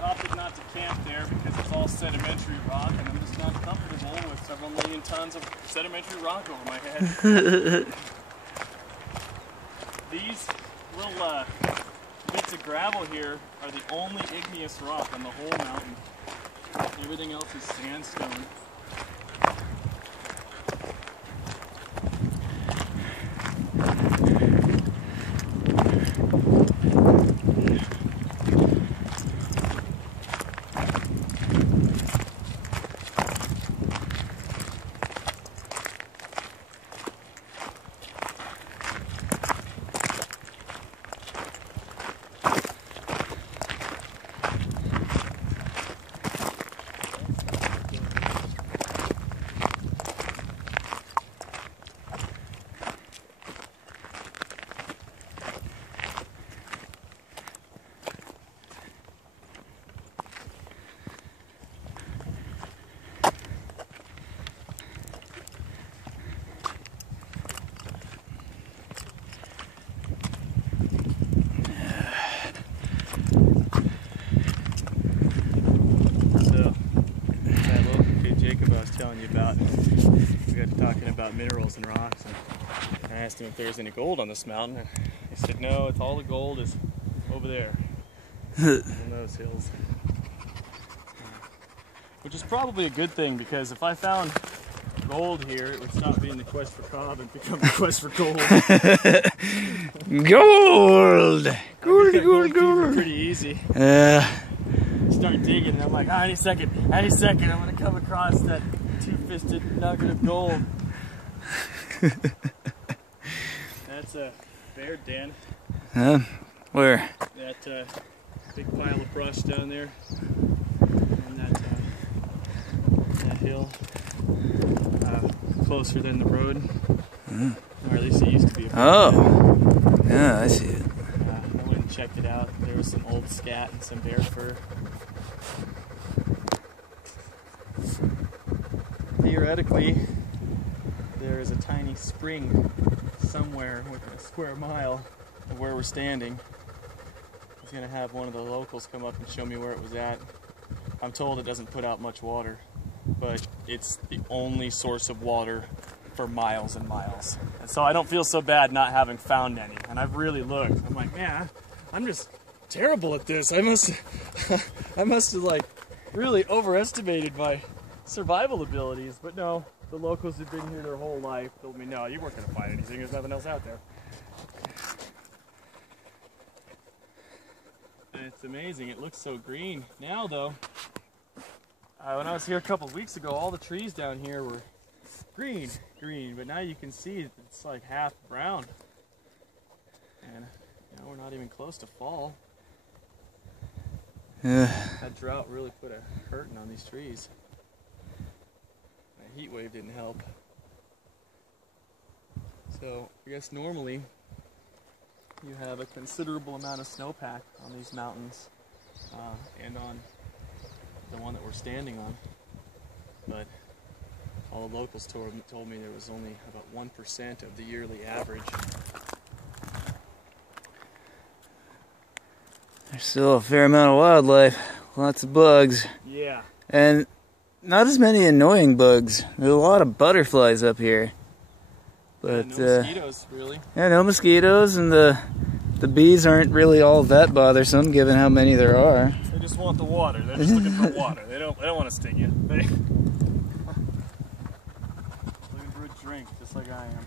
opted not to camp there because it's all sedimentary rock, and I'm just not comfortable with several million tons of sedimentary rock over my head. These little bits of gravel here are the only igneous rock on the whole mountain. Everything else is sandstone. Telling you about, we got talking about minerals and rocks, and I asked him if there's any gold on this mountain, and he said no, it's all the gold is over there on those hills, which is probably a good thing, because if I found gold here, it would stop being the quest for Cob and become the quest for gold. Gold! Gold! Pretty easy. Start digging, and I'm like, any second, I'm gonna come across that two-fisted nugget of gold. That's a bear den. Where? That big pile of brush down there on that hill, closer than the road, or at least it used to be. Yeah, I see it. I went and checked it out. There was some old scat and some bear fur. Theoretically, there is a tiny spring somewhere within a square mile of where we're standing. I was going to have one of the locals come up and show me where it was at. I'm told it doesn't put out much water, but it's the only source of water for miles and miles. And so I don't feel so bad not having found any. And I've really looked. I'm like, man, I'm just terrible at this. I must have like really overestimated my survival abilities. But no, the locals who've been here their whole life told me, no, you weren't going to find anything. There's nothing else out there. And it's amazing. It looks so green. Now though, when I was here a couple of weeks ago, all the trees down here were green, but now you can see it's like half brown. And you know, we're not even close to fall. That drought really put a hurting on these trees. The heat wave didn't help. So I guess normally you have a considerable amount of snowpack on these mountains and on the one that we're standing on. But all the locals told me there was only about 1% of the yearly average. There's still a fair amount of wildlife, lots of bugs. Yeah. And not as many annoying bugs. There's a lot of butterflies up here. But no mosquitoes, really. Yeah, no mosquitoes, and the bees aren't really all that bothersome given how many there are. They just want the water. They're just looking for water. They don't want to sting you. Looking for a drink, just like I am.